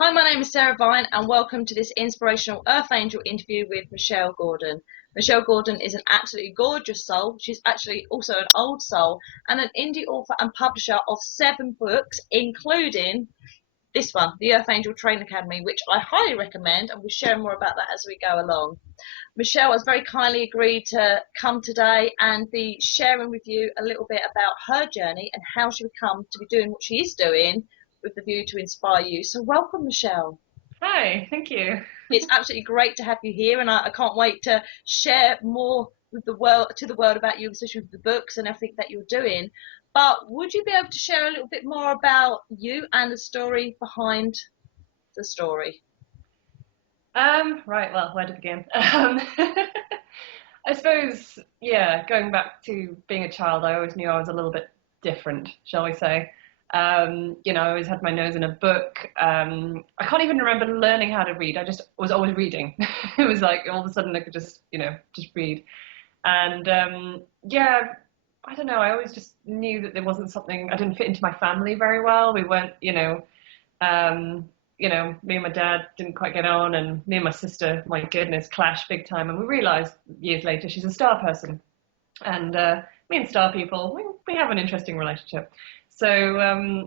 Hi, my name is Sarah Vine, and welcome to this inspirational Earth Angel interview with Michelle Gordon. Michelle Gordon is an absolutely gorgeous soul. She's actually also an old soul and an indie author and publisher of 7 books, including this one, the Earth Angel Training Academy, which I highly recommend, and we'll share more about that as we go along. Michelle has very kindly agreed to come today and be sharing with you a little bit about her journey and how she come to be doing what she is doing with the view to inspire you. So welcome, Michelle. Hi, thank you. It's absolutely great to have you here, and I can't wait to share more with the world about you, especially with the books and everything that you're doing. But would you be able to share a little bit more about you and the story behind the story? Right, well, where to begin? I suppose, yeah, going back to being a child, I always knew I was a little bit different, shall we say. I always had my nose in a book. I can't even remember learning how to read. I just was always reading. It was like all of a sudden I could just read. And yeah, I don't know. I always just knew that there wasn't something. I didn't fit into my family very well. We weren't, me and my dad didn't quite get on, and me and my sister, my goodness, clashed big time. And we realised years later she's a star person, and me and star people, we have an interesting relationship. So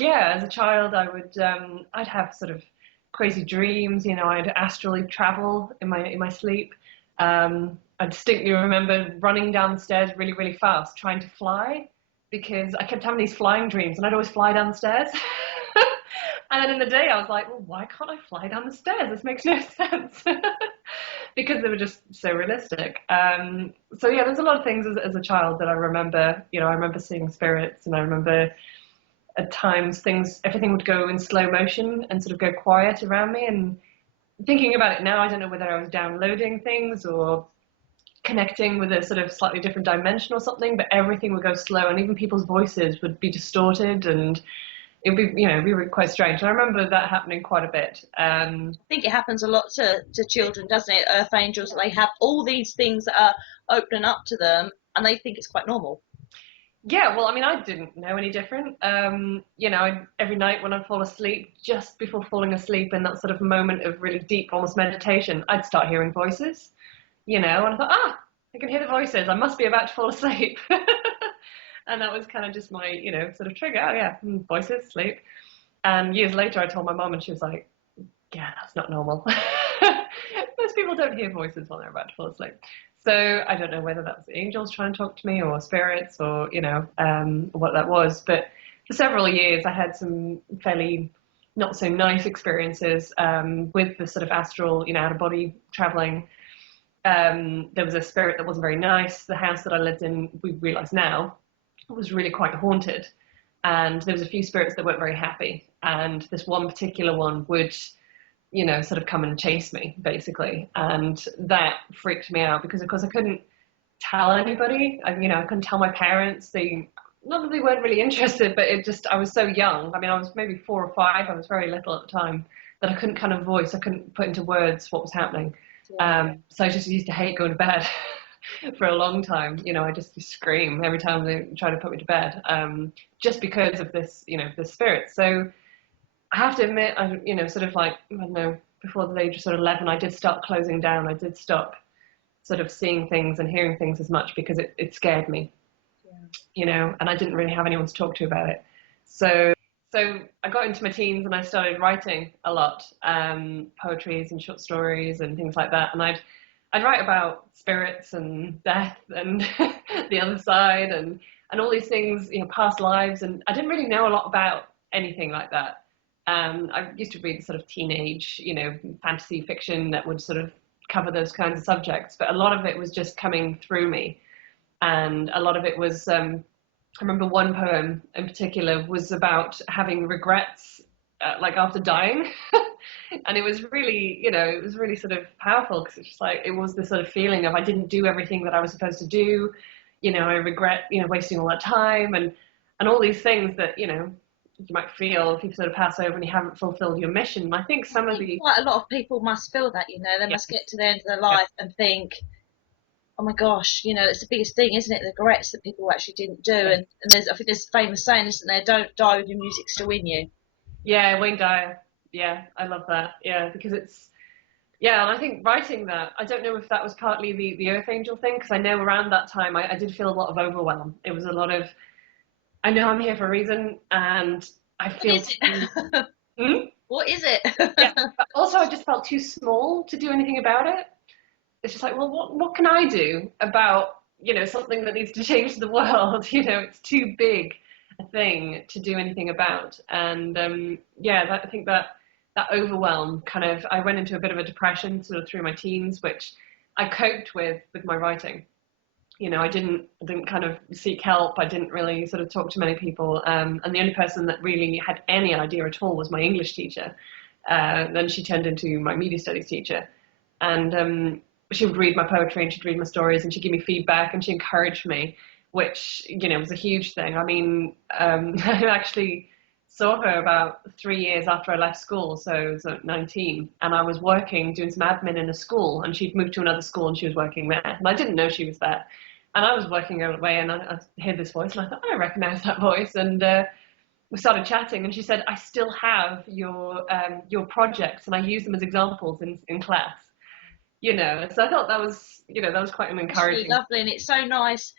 yeah, as a child, I'd have sort of crazy dreams. I'd astrally travel in my sleep. I distinctly remember running down the stairs really, really fast, trying to fly, because I kept having these flying dreams, and I'd always fly down the stairs. And then in the day, I was like, well, why can't I fly down the stairs? This makes no sense. Because they were just so realistic. So yeah, there's a lot of things as a child that I remember. I remember seeing spirits, and I remember at times everything would go in slow motion and sort of go quiet around me. And thinking about it now, I don't know whether I was downloading things or connecting with a sort of slightly different dimension or something, but everything would go slow, and even people's voices would be distorted, and it'd be really quite strange. And I remember that happening quite a bit. I think it happens a lot to children, doesn't it? Earth angels, they have all these things that are opening up to them, and they think it's quite normal. Yeah, well, I mean, I didn't know any different. Every night when I'd fall asleep, just before falling asleep, in that sort of moment of really deep, almost meditation, I'd start hearing voices, and I thought, I can hear the voices. I must be about to fall asleep. And that was kind of just my, sort of trigger. Oh, yeah, voices, sleep. And years later, I told my mom, and she was like, yeah, that's not normal. Most people don't hear voices when they're about to fall asleep. So I don't know whether that was angels trying to talk to me, or spirits, or, what that was. But for several years, I had some fairly not so nice experiences with the sort of astral, out-of-body traveling. There was a spirit that wasn't very nice. The house that I lived in, we realize now, was really quite haunted, and there was a few spirits that weren't very happy, and this one particular one would sort of come and chase me, basically, and that freaked me out, because of course I couldn't tell anybody. I couldn't tell my parents. Not that they weren't really interested, but I was so young. I mean, I was maybe 4 or 5. I was very little at the time, that I couldn't kind of voice, I couldn't put into words what was happening. So I just used to hate going to bed. For a long time, I just scream every time they try to put me to bed, just because of this, this spirit. So I have to admit, sort of like, I don't know, before the age of sort of 11, I did start closing down. I did stop sort of seeing things and hearing things as much, because it scared me, and I didn't really have anyone to talk to about it. So I got into my teens, and I started writing a lot, poetries and short stories and things like that. And I'd write about spirits and death and the other side, and all these things, past lives. And I didn't really know a lot about anything like that. I used to read sort of teenage, fantasy fiction that would sort of cover those kinds of subjects, but a lot of it was just coming through me. And a lot of it was, I remember one poem in particular was about having regrets, like after dying. And it was really, sort of powerful, because it's just like, it was this sort of feeling of, I didn't do everything that I was supposed to do. I regret, wasting all that time, and all these things that, you might feel if you sort of pass over and you haven't fulfilled your mission. I think quite a lot of people must feel that, they must get to the end of their life and think, oh my gosh, it's the biggest thing, isn't it? The regrets that people actually didn't do. And I think there's a famous saying, isn't there? Don't die with your music still in you. Yeah, Wayne Dyer. Yeah, I love that. Yeah, because it's, yeah, and I think writing that, I don't know if that was partly the Earth Angel thing, because I know around that time I did feel a lot of overwhelm. It was a lot of, I know I'm here for a reason, and I What feel is too. it? Hmm? What is it? Yeah, but also I just felt too small to do anything about it. It's just like, well, what can I do about, something that needs to change the world? It's too big a thing to do anything about. And yeah, I think that overwhelm kind of, I went into a bit of a depression sort of through my teens, which I coped with my writing. I didn't kind of seek help. I didn't really sort of talk to many people. And the only person that really had any idea at all was my English teacher. Then she turned into my media studies teacher. And she would read my poetry and she'd read my stories and she'd give me feedback and she encouraged me, which, was a huge thing. I mean, I actually saw her about 3 years after I left school, so I was 19, and I was working, doing some admin in a school, and she'd moved to another school and she was working there. And I didn't know she was there. And I was working away and I heard this voice and I thought, I recognize that voice. And we started chatting and she said, I still have your projects and I use them as examples in class. So I thought that was quite an It's really encouraging. lovely, and it's so nice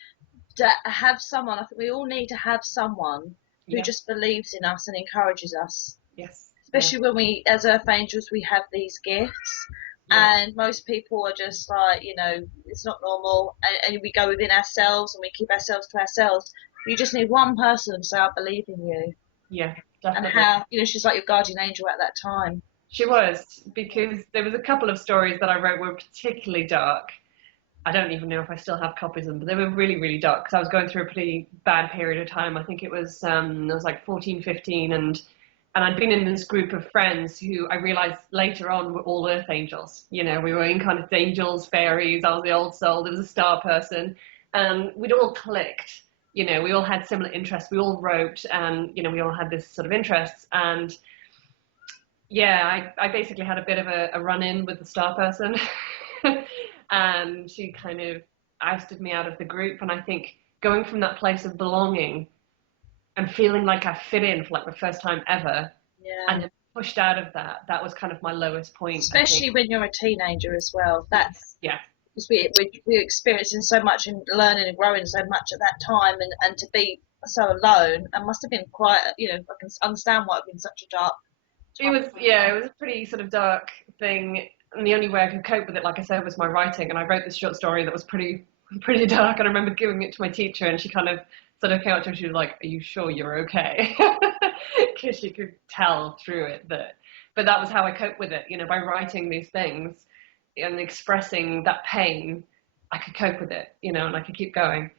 to have someone. I think we all need to have someone who Yeah. just believes in us and encourages us, Yes. Yeah. especially when we, as Earth Angels, we have these gifts. Yeah. And most people are just like, it's not normal, and we go within ourselves and we keep ourselves to ourselves. You just need one person to say, I believe in you. Yeah. And Definitely. how, she's like your guardian angel at that time. She was, because there was a couple of stories that I wrote were particularly dark. I don't even know if I still have copies of them, but they were really, really dark because I was going through a pretty bad period of time. I think I was like 14, 15, and I'd been in this group of friends who I realized later on were all earth angels. We were incarnate angels, fairies. I was the old soul. There was a star person, and we'd all clicked. We all had similar interests. We all wrote, and we all had this sort of interests. And yeah, I basically had a bit of a run-in with the star person. And she kind of ousted me out of the group. And I think going from that place of belonging and feeling like I fit in for like the first time ever, Yeah. and then pushed out of that was kind of my lowest point, I think. Especially when you're a teenager as well. Yeah, That's yeah, because we're experiencing so much and learning and growing so much at that time, and to be so alone, and must have been quite, I can understand why it's been such a dark it time was, for yeah, you. it was a pretty sort of dark thing. And the only way I could cope with it, like I said, was my writing. And I wrote this short story that was pretty dark. And I remember giving it to my teacher, and she kind of sort of came up to me. She was like, "Are you sure you're okay?" Because she could tell through it that. But that was how I coped with it, by writing these things and expressing that pain. I could cope with it, and I could keep going.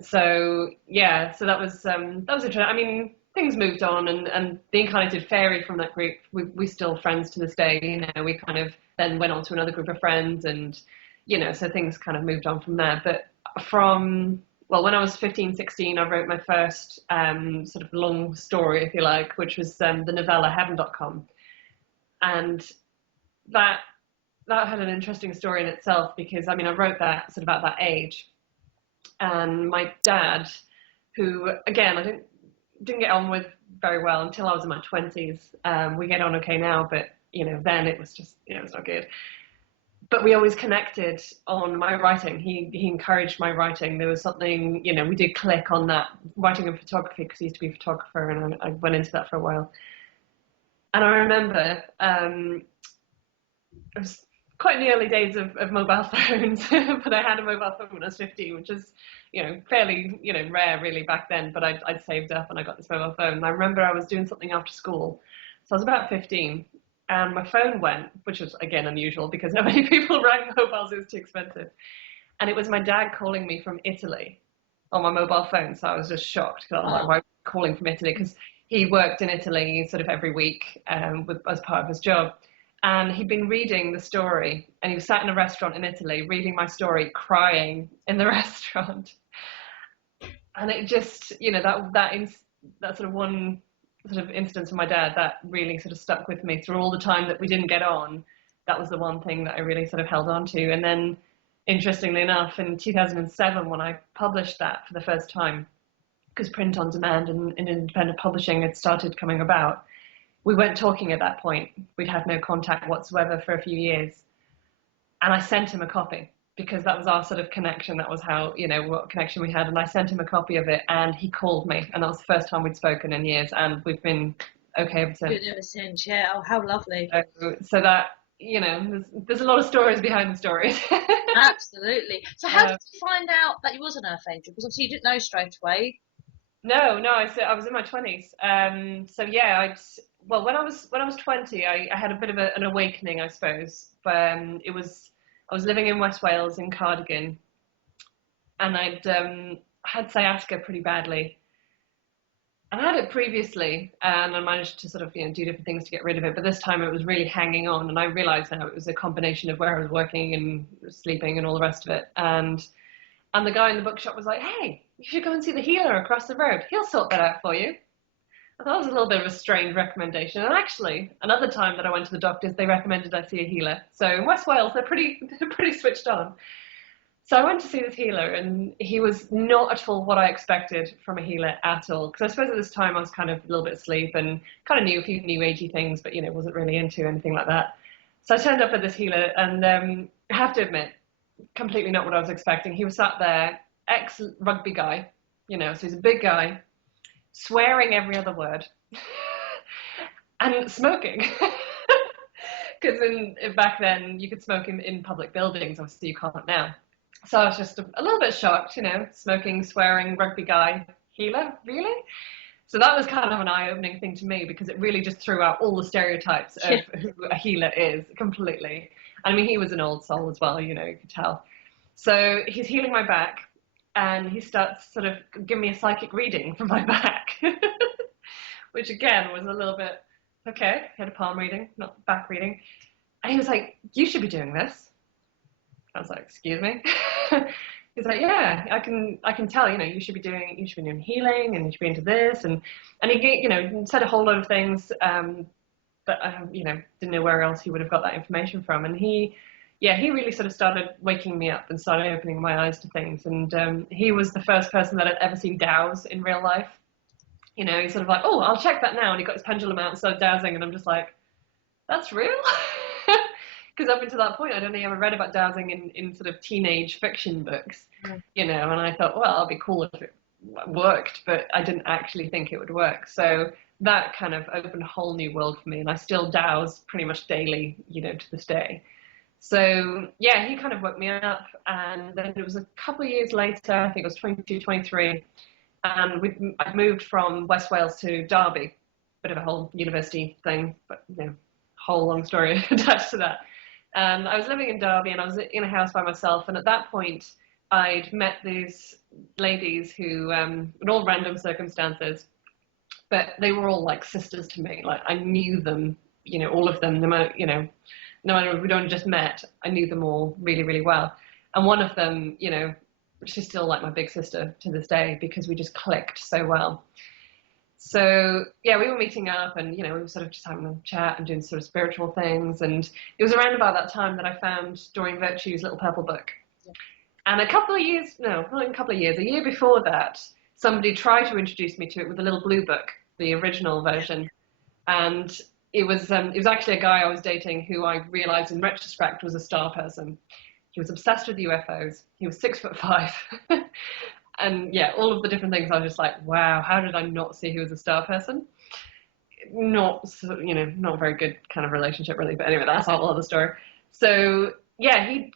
So yeah, so that was interesting. I mean, things moved on, and the incarnated fairy from that group, we still friends to this day. We kind of then went on to another group of friends, and so things kind of moved on from there. But from, well, when I was 15, 16, I wrote my first sort of long story, if you like, which was the novella heaven.com. And that that had an interesting story in itself, because I mean, I wrote that sort of at that age. And my dad, who again I didn't get on with very well until I was in my 20s. We get on okay now, but then it was just, it was not good. But we always connected on my writing. He encouraged my writing. There was something, we did click on that writing and photography, because he used to be a photographer, and I went into that for a while. And I remember it was quite in the early days of mobile phones, but I had a mobile phone when I was 15, which is, fairly, rare really back then, but I'd saved up and I got this mobile phone. And I remember I was doing something after school. So I was about 15 and my phone went, which was again unusual because not many people rang mobiles, it was too expensive. And it was my dad calling me from Italy on my mobile phone. So I was just shocked, because I was like, Oh, why are you calling from Italy? Because he worked in Italy sort of every week as part of his job. And he'd been reading the story, and he was sat in a restaurant in Italy reading my story, crying in the restaurant. And it just, that sort of one sort of instance with my dad, that really sort of stuck with me through all the time that we didn't get on. That was the one thing that I really sort of held on to. And then, interestingly enough, in 2007, when I published that for the first time, because print on demand and independent publishing had started coming about, we weren't talking at that point. We'd had no contact whatsoever for a few years. And I sent him a copy because that was our sort of connection. That was how, what connection we had. And I sent him a copy of it and he called me. And that was the first time we'd spoken in years. And we've been okay ever since. Good ever since, yeah. Oh, how lovely. So that, there's a lot of stories behind the stories. Absolutely. So how did you find out that you was an Earth Angel? Because obviously you didn't know straight away. No, I was in my 20s. So yeah, when I was 20, I had a bit of an awakening, I suppose. I was living in West Wales in Cardigan, and I'd had sciatica pretty badly. And I had it previously, and I managed to sort of do different things to get rid of it. But this time it was really hanging on, and I realised now it was a combination of where I was working and sleeping and all the rest of it. And the guy in the bookshop was like, "Hey, you should go and see the healer across the road. He'll sort that out for you." I thought it was a little bit of a strange recommendation. And actually, another time that I went to the doctors, they recommended I see a healer. So in West Wales, they're pretty switched on. So I went to see this healer, and he was not at all what I expected from a healer at all. Because I suppose at this time I was kind of a little bit asleep and kind of knew a few new agey things, but wasn't really into anything like that. So I turned up at this healer, and I have to admit, completely not what I was expecting. He was sat there, ex-rugby guy, so he's a big guy, swearing every other word, and smoking. Because back then you could smoke in public buildings, obviously you can't now. So I was just a little bit shocked, smoking, swearing, rugby guy, healer, really? So that was kind of an eye-opening thing to me, because it really just threw out all the stereotypes of who a healer is completely. I mean, he was an old soul as well, you could tell. So he's healing my back, and he starts sort of giving me a psychic reading from my back, which again was a little bit, okay, he had a palm reading, not back reading. And he was like, "You should be doing this." I was like, "Excuse me?" He's like, "Yeah, I can tell, you should be doing healing, and you should be into this." And he, said a whole lot of things, but I, didn't know where else he would have got that information from. And he really sort of started waking me up and started opening my eyes to things. And he was the first person that I'd ever seen douse in real life. He's sort of like, "Oh, I'll check that now." And he got his pendulum out and started dowsing, and I'm just like, "That's real?" Because up until that point, I'd only ever read about dowsing in sort of teenage fiction books, and I thought, well, it'd be cool if it worked, but I didn't actually think it would work. So that kind of opened a whole new world for me, and I still douse pretty much daily, to this day. So yeah, he kind of woke me up, and then it was a couple of years later, I think it was 22, 23, and I'd moved from West Wales to Derby, bit of a whole university thing, but whole long story attached to that. And I was living in Derby, and I was in a house by myself. And at that point, I'd met these ladies who, in all random circumstances, but they were all like sisters to me. Like I knew them, all of them, no matter if we'd only just met, I knew them all really, really well. And one of them, she's still like my big sister to this day, because we just clicked so well. So yeah, we were meeting up, and we were sort of just having a chat and doing sort of spiritual things. And it was around about that time that I found Doreen Virtue's Little Purple Book. Yeah. And a year before that, somebody tried to introduce me to it with the Little Blue Book, the original version. And it was actually a guy I was dating who I realized in retrospect was a star person. He was obsessed with UFOs. He was 6'5". And yeah, all of the different things, I was just like, wow, how did I not see he was a star person? Not a very good kind of relationship really, but anyway, that's a whole other story. So yeah, he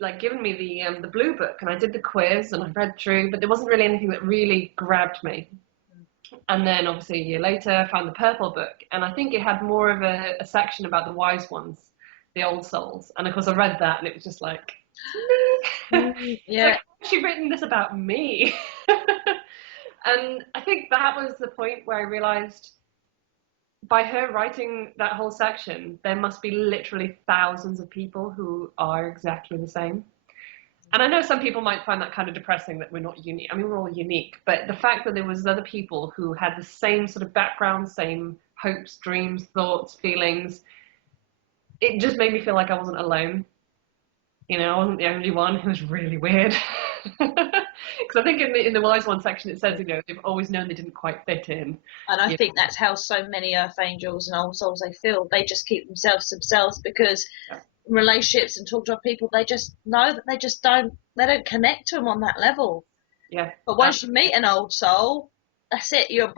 like given me the blue book, and I did the quiz and I read through, but there wasn't really anything that really grabbed me. And then obviously a year later, I found the purple book, and I think it had more of a section about the wise ones, the old souls. And of course I read that, and it was just like, yeah, she written this about me. And I think that was the point where I realized, by her writing that whole section, there must be literally thousands of people who are exactly the same. And I know some people might find that kind of depressing, that we're not unique. I mean, we're all unique, but the fact that there was other people who had the same sort of background, same hopes, dreams, thoughts, feelings, it just made me feel like I wasn't alone. I wasn't the only one who was really weird. Because I think in the Wise One section it says, they've always known they didn't quite fit in. And I think that's how so many Earth Angels and Old Souls, they feel. They just keep themselves to themselves because relationships and talk to other people, they just know that they don't connect to them on that level. Yeah. But once you meet an old soul, that's it. You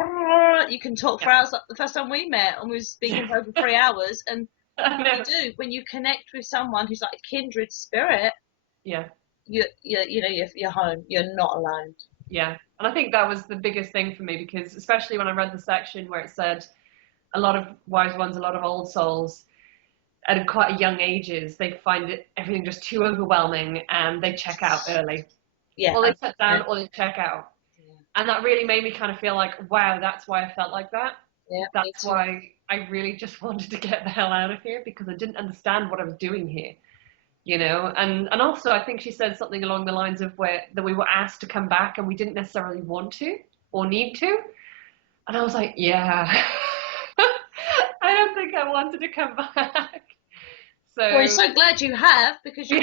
can talk for hours. Like the first time we met, and we were speaking for over 3 hours. And what you do when you connect with someone who's like a kindred spirit, you're home. You're not alone. Yeah, and I think that was the biggest thing for me, because especially when I read the section where it said a lot of wise ones, a lot of old souls, at quite young ages, they find everything just too overwhelming and they check out early. Yeah. Or they shut down or they check out. Yeah. And that really made me kind of feel like, wow, that's why I felt like that. Yeah. That's why I really just wanted to get the hell out of here, because I didn't understand what I was doing here. And also I think she said something along the lines of that we were asked to come back and we didn't necessarily want to or need to. And I was like, yeah, I don't think I wanted to come back. Well, I'm so glad you have, because you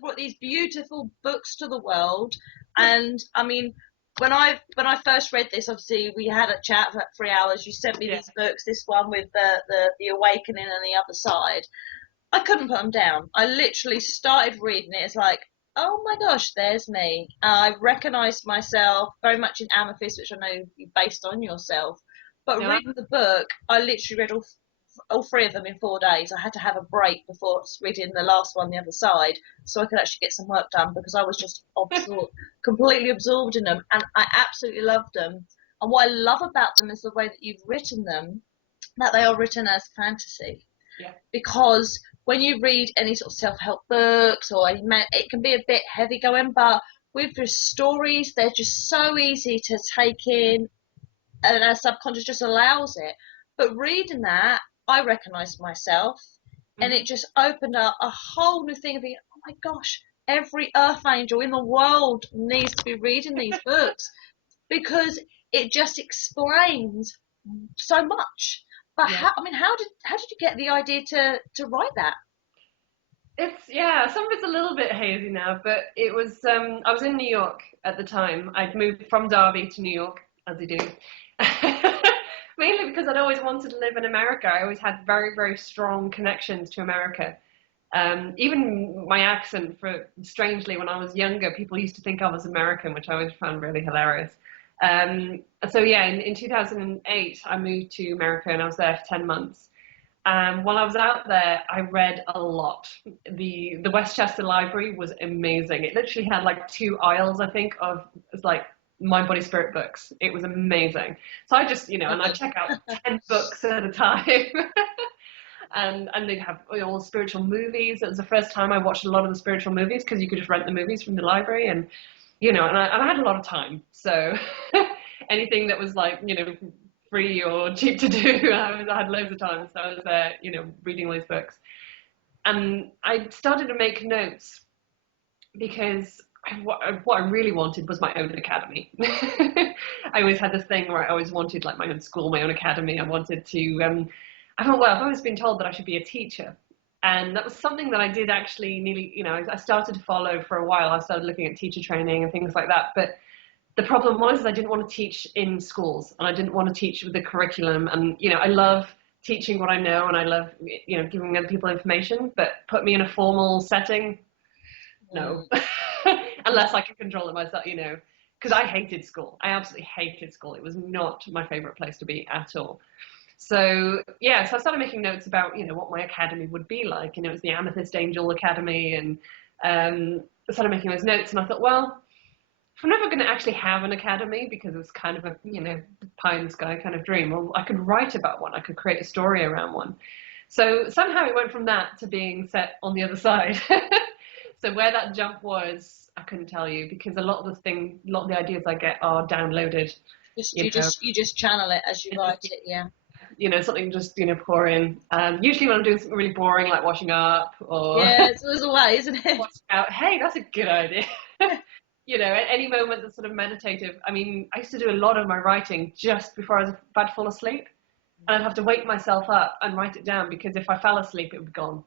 brought these beautiful books to the world. And I mean, when I first read this, obviously we had a chat for 3 hours. You sent me these books, this one with the awakening and the other side. I couldn't put them down. I literally started reading it. It's like, oh my gosh, there's me. I recognised myself very much in Amethyst, which I know you based on yourself. But reading the book, I literally read all 3 of them in 4 days. I had to have a break before reading the last one, the other side, so I could actually get some work done, because I was just completely absorbed in them, and I absolutely loved them. And what I love about them is the way that you've written them, that they are written as fantasy. Yeah. Because when you read any sort of self-help books, or it can be a bit heavy going, but with the stories, they're just so easy to take in, and our subconscious just allows it. But reading that, I recognised myself, and it just opened up a whole new thing of thinking, oh my gosh, every Earth Angel in the world needs to be reading these books, because it just explains so much. But how did you get the idea to write that? Some of it's a little bit hazy now, but it was, I was in New York at the time. I'd moved from Derby to New York, as you do. Mainly because I'd always wanted to live in America. I always had very, very strong connections to America. Even my accent, strangely, when I was younger, people used to think I was American, which I always found really hilarious. In 2008, I moved to America, and I was there for 10 months. While I was out there, I read a lot. The Westchester Library was amazing. It literally had like 2 aisles, I think, of like mind, body, spirit books. It was amazing. So I just, and I check out 10 books at a time. and they'd have all spiritual movies. It was the first time I watched a lot of the spiritual movies, because you could just rent the movies from the library, and and I had a lot of time. So anything that was like, free or cheap to do, I had loads of time. So I was there, reading all these books. And I started to make notes, because what I really wanted was my own academy. I always had this thing where I always wanted like my own school, my own academy. I wanted to, I've always been told that I should be a teacher. And that was something that I did actually nearly, I started to follow for a while. I started looking at teacher training and things like that. But the problem was I didn't want to teach in schools, and I didn't want to teach with the curriculum. And, I love teaching what I know, and I love, giving other people information, but put me in a formal setting, no. Unless I can control it myself, because I hated school. I absolutely hated school. It was not my favorite place to be at all. So so I started making notes about, what my academy would be like. It was the Amethyst Angel Academy, and I started making those notes, and I thought, well, if I'm never going to actually have an academy, because it was kind of a, pie in the sky kind of dream, well, I could write about one. I could create a story around one. So somehow it went from that to being set on the other side. So where that jump was, I couldn't tell you, because a lot of the ideas I get are downloaded. You just channel it as you write it, yeah. Something just, pour in. Usually when I'm doing something really boring, like washing up, or... Yeah, it's always a way, isn't it? Out, hey, that's a good idea. At any moment that's sort of meditative. I mean, I used to do a lot of my writing just before I was about to fall asleep. And I'd have to wake myself up and write it down, because if I fell asleep, it would be gone.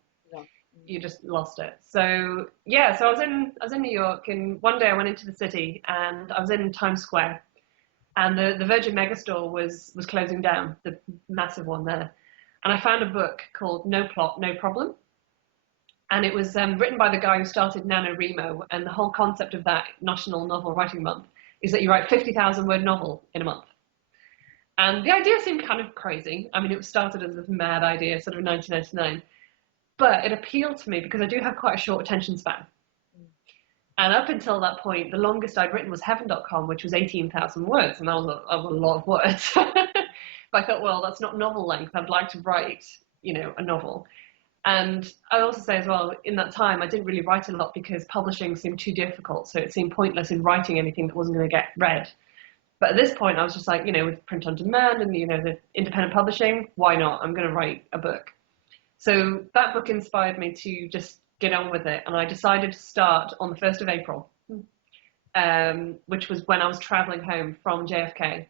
You just lost it. So yeah, so I was in New York, and one day I went into the city, and I was in Times Square, and the Virgin Megastore was closing down, the massive one there, and I found a book called No Plot, No Problem, and it was written by the guy who started NaNoWriMo, and the whole concept of that National Novel Writing Month is that you write 50,000 word novel in a month. And the idea seemed kind of crazy. I mean, it was started as a mad idea, sort of in 1999, but it appealed to me because I do have quite a short attention span. And up until that point, the longest I'd written was heaven.com, which was 18,000 words, and that was a lot of words. But I thought, well, that's not novel length. I'd like to write, a novel. And I also say as well, in that time, I didn't really write a lot because publishing seemed too difficult. So it seemed pointless in writing anything that wasn't going to get read. But at this point, I was just like, with print on demand and, the independent publishing, why not? I'm going to write a book. So that book inspired me to just get on with it. And I decided to start on the 1st of April, which was when I was traveling home from JFK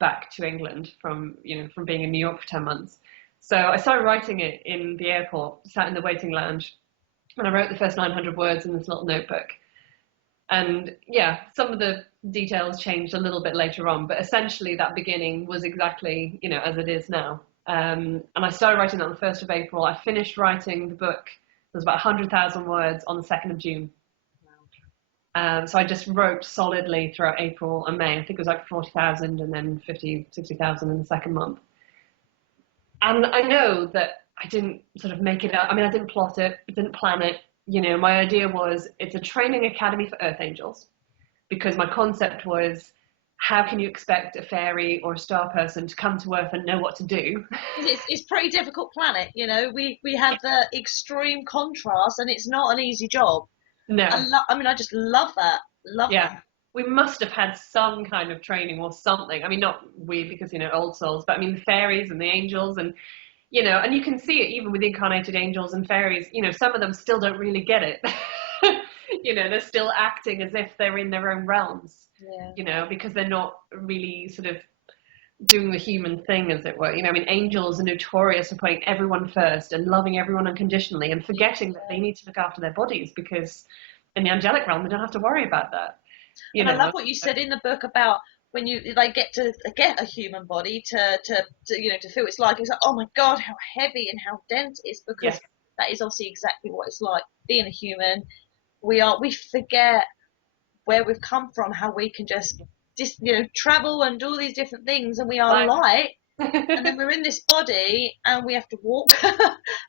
back to England from being in New York for 10 months. So I started writing it in the airport, sat in the waiting lounge, and I wrote the first 900 words in this little notebook. And yeah, some of the details changed a little bit later on, but essentially that beginning was exactly, as it is now. And I started writing that on the 1st of April. I finished writing the book. It was about 100,000 words on the 2nd of June. So I just wrote solidly throughout April and May. I think it was like 40,000 and then 50, 60,000 in the second month. And I know that I didn't sort of make it up. I mean, I didn't plot it, I didn't plan it. My idea was it's a training academy for Earth Angels, because my concept was, how can you expect a fairy or a star person to come to Earth and know what to do? It's a pretty difficult planet, we have the extreme contrast, and it's not an easy job. No. I just love that. That. We must have had some kind of training or something. I mean, not we, because, old souls, but I mean, the fairies and the angels and, and you can see it even with incarnated angels and fairies, some of them still don't really get it. They're still acting as if they're in their own realms, because they're not really sort of doing the human thing, as it were. I mean, angels are notorious for putting everyone first and loving everyone unconditionally and forgetting that they need to look after their bodies, because in the angelic realm, they don't have to worry about that. And I love what you said in the book about when they get a human body to feel it's like. It's like, oh my God, how heavy and how dense it is, because that is obviously exactly what it's like being a human. We forget where we've come from, how we can just travel and do all these different things, and we are light, and then we're in this body and we have to walk, and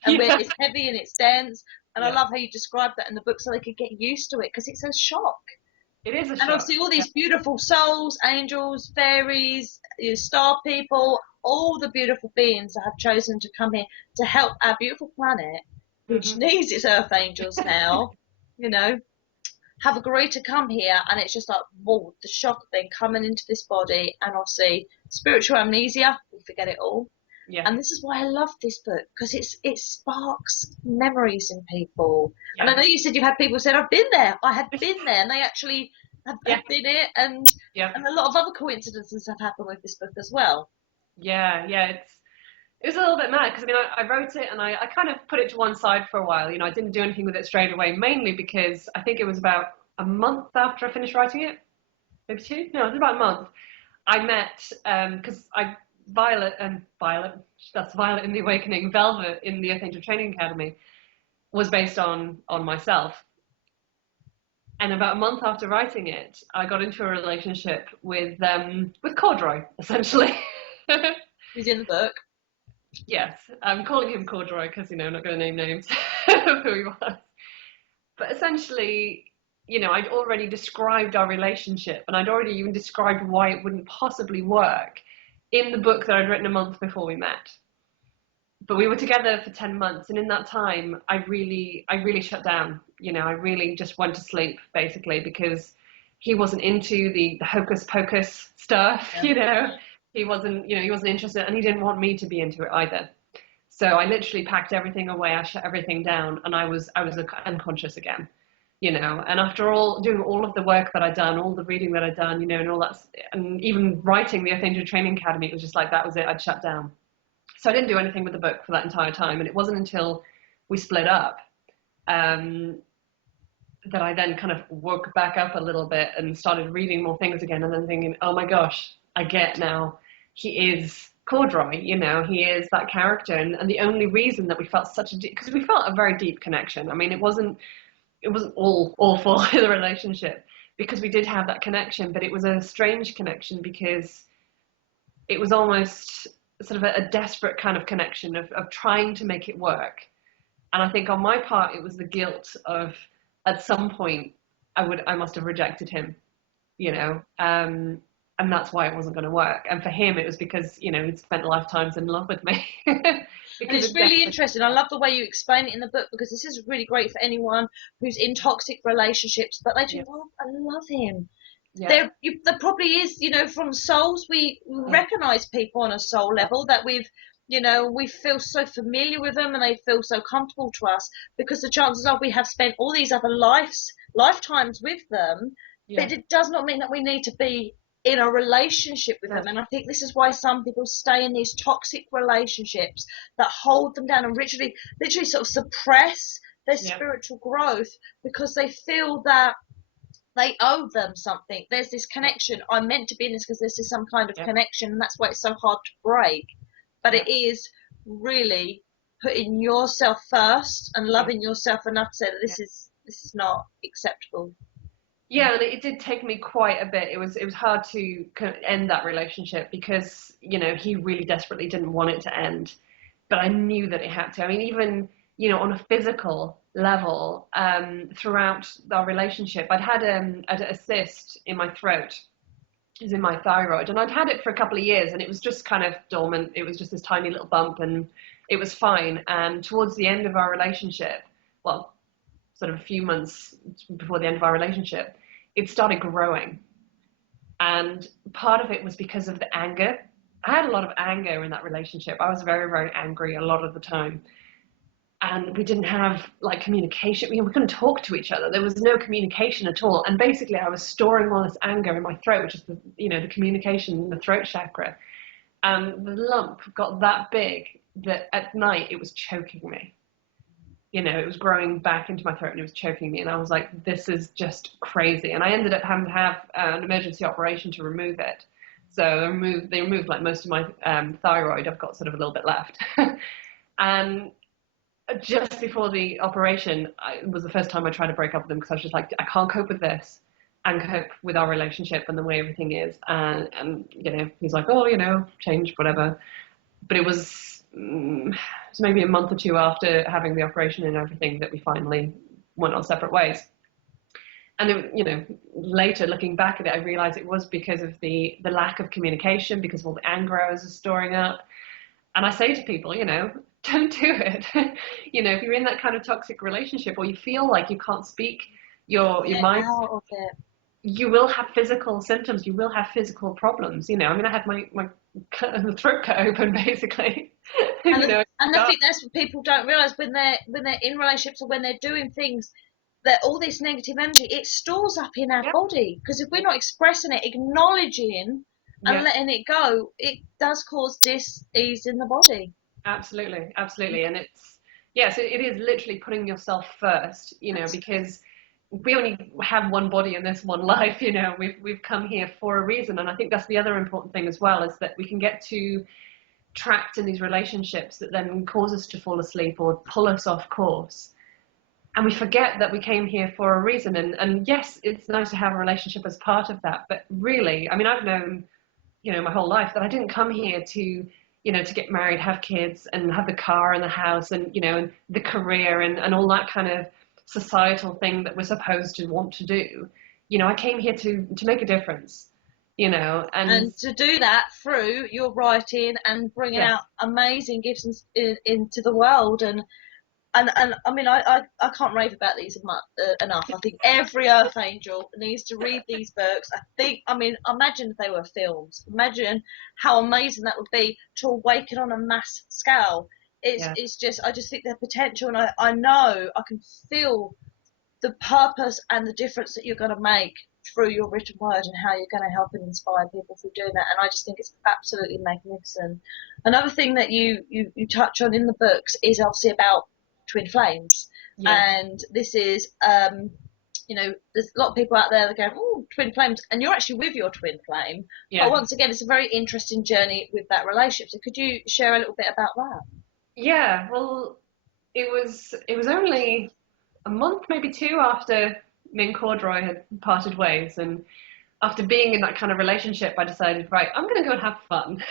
it's heavy and it's dense. And I love how you described that in the book, so they could get used to it, because it's a shock. It is a shock. And obviously all these beautiful souls, angels, fairies, star people, all the beautiful beings that have chosen to come here to help our beautiful planet, which needs its earth angels now, have agreed to come here. And it's just like, whoa, the shock of them coming into this body, and obviously spiritual amnesia, we forget it all. Yeah. And this is why I love this book, because it sparks memories in people. Yeah. And I know you said you've had people said, I've been there, I have been there, and they actually have been it, and a lot of other coincidences have happened with this book as well. Yeah, it was a little bit mad, because I mean, I wrote it and I kind of put it to one side for a while. I didn't do anything with it straight away, mainly because I think it was about a month after I finished writing it, maybe 2? No, it was about a month. I met, because Violet, that's Violet in the Awakening, Velvet in the Earth Angel Training Academy, was based on myself. And about a month after writing it, I got into a relationship with Corduroy, essentially. Who's in the book? Yes, I'm calling him Corduroy because, I'm not going to name names of who he was. But essentially, I'd already described our relationship, and I'd already even described why it wouldn't possibly work in the book that I'd written a month before we met. But we were together for 10 months, and in that time, I really shut down. I really just went to sleep, basically, because he wasn't into the hocus pocus stuff, He wasn't interested, and he didn't want me to be into it either. So I literally packed everything away, I shut everything down, and I was unconscious again. And after doing all of the work that I'd done, all the reading that I'd done, and all that, and even writing the Earth Angel Training Academy, it was just like, that was it, I'd shut down. So I didn't do anything with the book for that entire time, and it wasn't until we split up that I then kind of woke back up a little bit and started reading more things again, and then thinking, oh my gosh, I get now. He is Corduroy, you know, he is that character, and the only reason that we felt such a deep, because we felt a very deep connection. I mean, it wasn't all awful in the relationship because we did have that connection, but it was a strange connection because it was almost sort of a desperate kind of connection of trying to make it work. And I think on my part, it was the guilt of at some point I must have rejected him, you know, and that's why it wasn't going to work. And for him, it was because, you know, he'd spent lifetimes in love with me. And it's really interesting. I love the way you explain it in the book, because this is really great for anyone who's in toxic relationships, but they do, oh, I love him. Yeah. There probably is, you know, from souls, we recognize people on a soul level that we feel so familiar with them and they feel so comfortable to us, because the chances are we have spent all these other lifetimes with them, but it does not mean that we need to be in a relationship with them. And I think this is why some people stay in these toxic relationships that hold them down and literally sort of suppress their spiritual growth, because they feel that they owe them something. There's this connection. I'm meant to be in this because this is some kind of connection, and that's why it's so hard to break. But it is really putting yourself first and loving yourself enough to say that this is not acceptable. Yeah, and it did take me quite a bit. It was hard to kind of end that relationship because, you know, he really desperately didn't want it to end, but I knew that it had to. I mean, even, you know, on a physical level, throughout our relationship, I'd had a cyst in my throat. It was in my thyroid, and I'd had it for a couple of years, and it was just kind of dormant. It was just this tiny little bump, and it was fine. And towards the end of our relationship, well, sort of a few months before the end of our relationship, it started growing. And part of it was because of the anger. I had a lot of anger in that relationship. I was very, very angry a lot of the time. And we didn't have like communication. We couldn't talk to each other. There was no communication at all. And basically I was storing all this anger in my throat, which is the communication in the throat chakra. And the lump got that big that at night it was choking me. You know, it was growing back into my throat and it was choking me. And I was like, this is just crazy. And I ended up having to have an emergency operation to remove it. So they removed like most of my thyroid. I've got sort of a little bit left. And just before the operation, it was the first time I tried to break up with him, because I was just like, I can't cope with this and cope with our relationship and the way everything is. And you know, he's like, oh, you know, change, whatever. But it was maybe a month or two after having the operation and everything that we finally went our separate ways. And it, you know, later looking back at it, I realized it was because of the lack of communication, because of all the anger I was storing up. And I say to people, you know, don't do it. You know, if you're in that kind of toxic relationship, or you feel like you can't speak your mind, you will have physical symptoms. You will have physical problems. You know, I mean, I had my throat cut open basically. And I think that's what people don't realize when they're in relationships or when they're doing things, that all this negative energy, it stores up in our body, because if we're not expressing it, acknowledging and letting it go, it does cause dis-ease in the body. Absolutely. And so it is literally putting yourself first, you know, because we only have one body in this one life, you know, we've come here for a reason. And I think that's the other important thing as well, is that we can get too trapped in these relationships that then cause us to fall asleep or pull us off course. And we forget that we came here for a reason. And yes, it's nice to have a relationship as part of that. But really, I mean, I've known, you know, my whole life that I didn't come here to, you know, to get married, have kids and have the car and the house and, you know, and the career and all that kind of societal thing that we're supposed to want to do. You know, I came here to make a difference, you know, and to do that through your writing and bringing out amazing gifts into the world. And I mean, I can't rave about these enough. I think every Earth Angel needs to read these books. I mean, imagine if they were films. Imagine how amazing that would be to awaken on a mass scale. It's just, I just think their potential, and I know, I can feel the purpose and the difference that you're going to make through your written word, and how you're going to help and inspire people through doing that. And I just think it's absolutely magnificent. Another thing that you touch on in the books is obviously about twin flames, Yeah. And this is, you know, there's a lot of people out there that go, oh, twin flames, and you're actually with your twin flame. But Yeah. once again, it's a very interesting journey with that relationship. So could you share a little bit about that? Yeah. Well, it was only a month, maybe two, after me and Corduroy had parted ways, and after being in that kind of relationship, I decided, right, I'm going to go and have fun.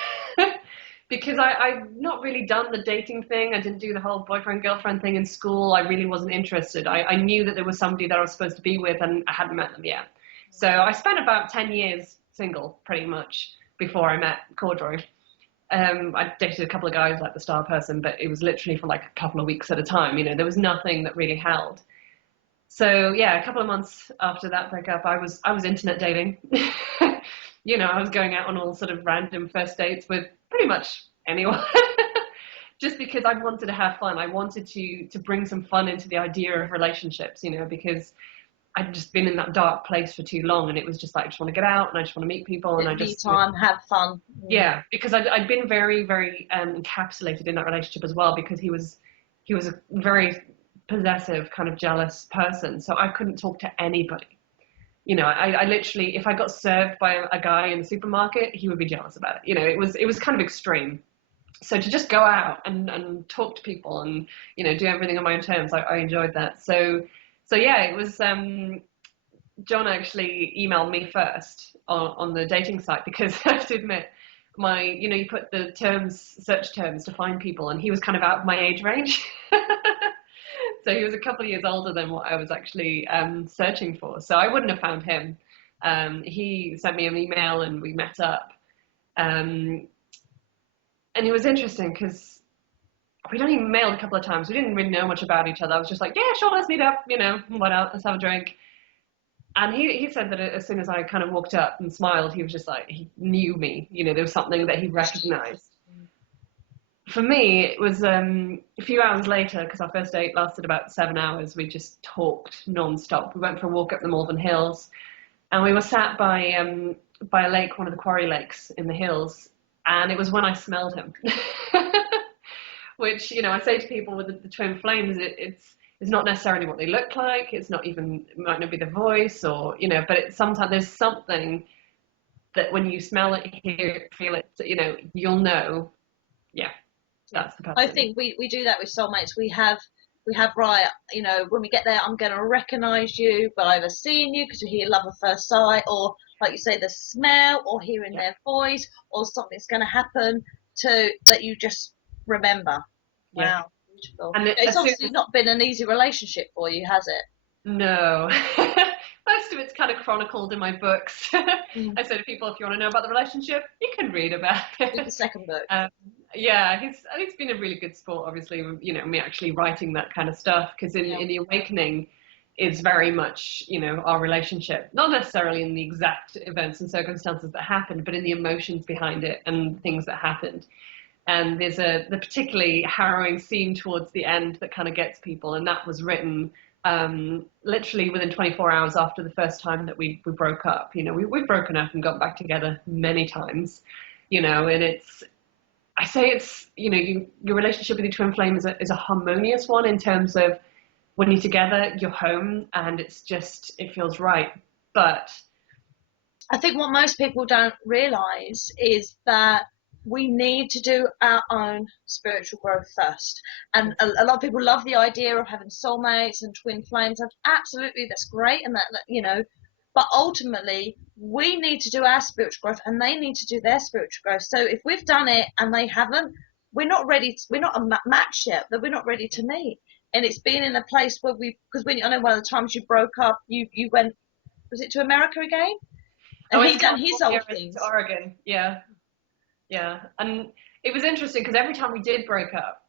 Because I'd not really done the dating thing. I didn't do the whole boyfriend girlfriend thing in school. I really wasn't interested. I knew that there was somebody that I was supposed to be with, and I hadn't met them yet. So I spent about 10 years single, pretty much, before I met Corduroy. I dated a couple of guys like the star person, but it was literally for like a couple of weeks at a time. You know, there was nothing that really held. So yeah, a couple of months after that breakup, I was internet dating. You know, I was going out on all sort of random first dates with pretty much anyone. Just because I wanted to have fun. I wanted to bring some fun into the idea of relationships, you know, because I'd just been in that dark place for too long, and it was just like, I just want to get out and I just want to meet people, and I Me just, time, have fun. yeah, because I'd been very, very encapsulated in that relationship as well, because he was a very possessive, kind of jealous person, so I couldn't talk to anybody. You know, I literally, if I got served by a guy in the supermarket, he would be jealous about it. You know, it was kind of extreme. So to just go out and talk to people and, you know, do everything on my own terms, I enjoyed that. So yeah, it was John actually emailed me first on the dating site, because I have to admit, you know, you put the search terms to find people, and he was kind of out of my age range. So he was a couple of years older than what I was actually searching for. So I wouldn't have found him. He sent me an email and we met up. Um, and it was interesting because we'd only mailed a couple of times. We didn't really know much about each other. I was just like, yeah, sure, let's meet up, you know, why not? Let's have a drink. And he said that as soon as I kind of walked up and smiled, he was just like, he knew me. You know, there was something that he recognized. For me, it was a few hours later, because our first date lasted about 7 hours. We just talked non-stop. We went for a walk up the Malvern Hills, and we were sat by a lake, one of the quarry lakes in the hills, and it was when I smelled him. Which, you know, I say to people with the twin flames, it's not necessarily what they look like. It's not even, it might not be the voice, or, you know, but sometimes there's something that when you smell it, hear it, feel it, you know, you'll know, yeah, that's the I person. think we do that with soulmates. We have right, you know, when we get there, I'm going to recognize you, but either seeing you because we hear love at first sight, or like you say, the smell, or hearing Yeah, their voice, or something's going to happen to that you just remember. yeah. Wow, beautiful. And It's as soon obviously as, not been an easy relationship for you, has it? no. Most of it's kind of chronicled in my books. Mm. I say to people, if you want to know about the relationship, you can read about With the it. second book. Um, yeah, he's been a really good sport, obviously, you know, me actually writing that kind of stuff, because Yeah. in The Awakening is very much, you know, our relationship, not necessarily in the exact events and circumstances that happened, but in the emotions behind it and things that happened. And there's the particularly harrowing scene towards the end that kind of gets people, and that was written literally within 24 hours after the first time that we broke up. You know, we've broken up and got back together many times, you know, and I say it's, you know, your relationship with your twin flame is a harmonious one, in terms of when you're together, you're home, and it feels right. But I think what most people don't realise is that we need to do our own spiritual growth first. And a lot of people love the idea of having soulmates and twin flames. And absolutely, that's great. And that, you know, but ultimately, we need to do our spiritual growth and they need to do their spiritual growth. So if we've done it and they haven't, we're not ready. We're not a match yet, but we're not ready to meet. And it's been in a place where because when I know one of the times you broke up, you went, was it to America again? I And went he to done his old California and to things. Oregon. Yeah, yeah. And it was interesting because every time we did break up,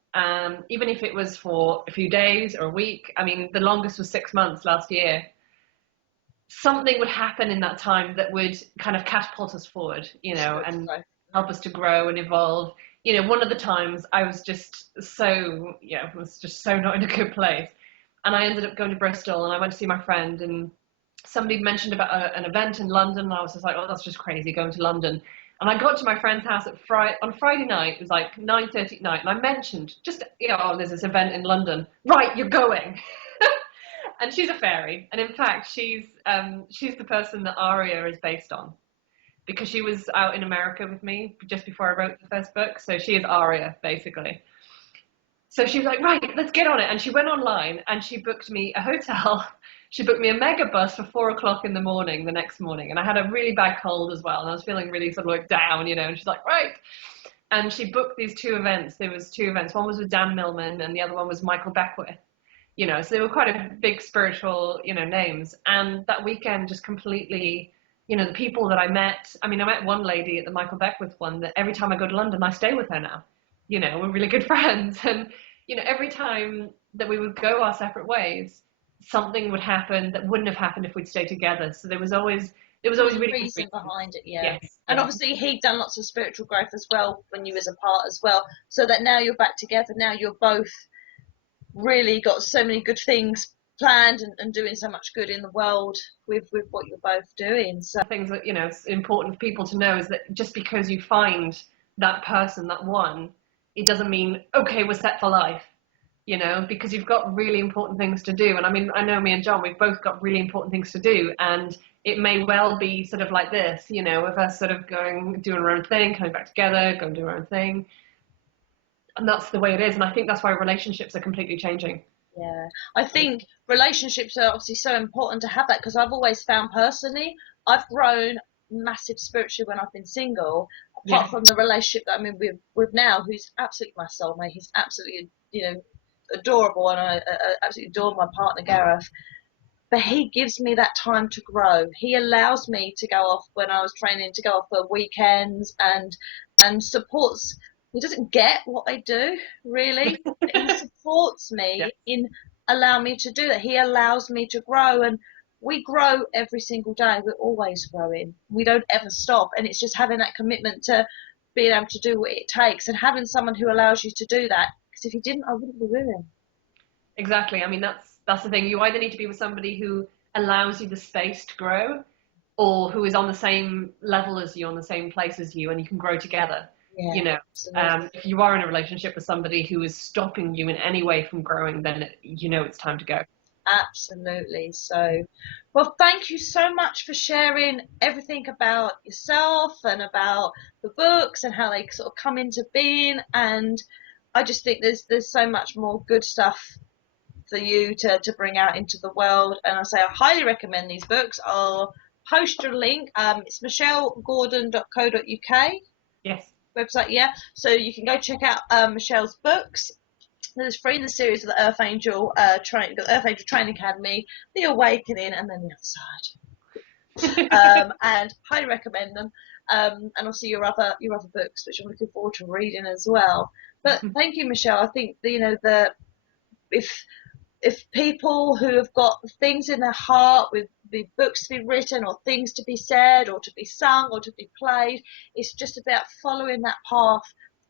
even if it was for a few days or a week, I mean, the longest was 6 months last year, something would happen in that time that would kind of catapult us forward, you know, Spiritual and growth. help us to grow and evolve. You know, one of the times I was just so, yeah, was just so not in a good place. And I ended up going to Bristol, and I went to see my friend, and somebody mentioned about an event in London, and I was just like, oh, that's just crazy going to London. And I got to my friend's house on Friday night. It was like 9:30 at night, and I mentioned just, you know, oh, there's this event in London. Right, you're going. And she's a fairy. And in fact, she's the person that Aria is based on, because she was out in America with me just before I wrote the first book. So she is Aria, basically. So she was like, right, let's get on it. And she went online and she booked me a hotel. She booked me a mega bus for 4 o'clock in the morning the next morning. And I had a really bad cold as well. And I was feeling really sort of like down, you know, and she's like, right. And she booked these two events. There was two events. One was with Dan Millman and the other one was Michael Beckwith. You know, so they were quite a big spiritual, you know, names. And that weekend just completely, you know, the people that I met, I mean, I met one lady at the Michael Beckwith one that every time I go to London, I stay with her now. You know, we're really good friends. And, you know, every time that we would go our separate ways, something would happen that wouldn't have happened if we'd stayed together. So there was always really good reason behind it, yeah. Yes, and yeah. obviously he'd done lots of spiritual growth as well when you was apart as well, so that now you're back together. Now you're both really got so many good things planned and doing so much good in the world with what you're both doing. So things that, you know, it's important for people to know is that just because you find that person, that one, it doesn't mean, okay, we're set for life, you know, because you've got really important things to do. And I mean, I know me and John, we've both got really important things to do, and it may well be sort of like this, you know, of us sort of going, doing our own thing, coming back together, going to do our own thing. And that's the way it is. And I think that's why relationships are completely changing. Yeah, I think relationships are obviously so important to have that, because I've always found personally I've grown massive spiritually when I've been single, apart from the relationship that I'm in with now, who's absolutely my soulmate. He's absolutely, you know, adorable, and I absolutely adore my partner Gareth. But he gives me that time to grow. He allows me to go off when I was training, to go off for weekends, and supports. He doesn't get what I do, really. He supports me in allowing me to do that. He allows me to grow, and we grow every single day. We're always growing. We don't ever stop, and it's just having that commitment to being able to do what it takes, and having someone who allows you to do that. Because if he didn't, I wouldn't be with him. Exactly. I mean, that's the thing. You either need to be with somebody who allows you the space to grow, or who is on the same level as you, on the same place as you, and you can grow together. Yeah, you know, if you are in a relationship with somebody who is stopping you in any way from growing, then you know it's time to go. Absolutely. So, well, thank you so much for sharing everything about yourself and about the books and how they sort of come into being. And I just think there's so much more good stuff for you to bring out into the world. And I say I highly recommend these books. I'll post your link. It's michellegordon.co.uk. Yes. Website, yeah. So you can go check out Michelle's books. There's three in the series of the Earth Angel Training Academy, The Awakening, and then The Other Side. And highly recommend them. And also your other books, which I'm looking forward to reading as well. But thank you, Michelle. I think if people who have got things in their heart, with the books to be written or things to be said or to be sung or to be played, it's just about following that path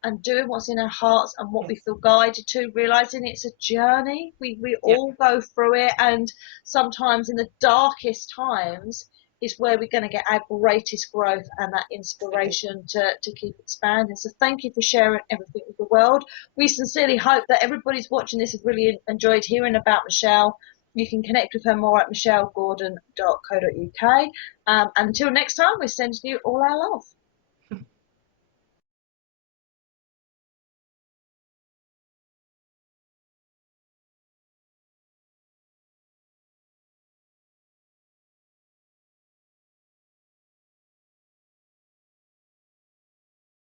and doing what's in our hearts and what we feel guided to, realizing it's a journey. We all go through it, and sometimes in the darkest times is where we're going to get our greatest growth and that inspiration to keep expanding. So thank you for sharing everything with the world. We sincerely hope that everybody's watching this has really enjoyed hearing about Michelle. You can connect with her more at michellegordon.co.uk. Until next time, we're sending you all our love.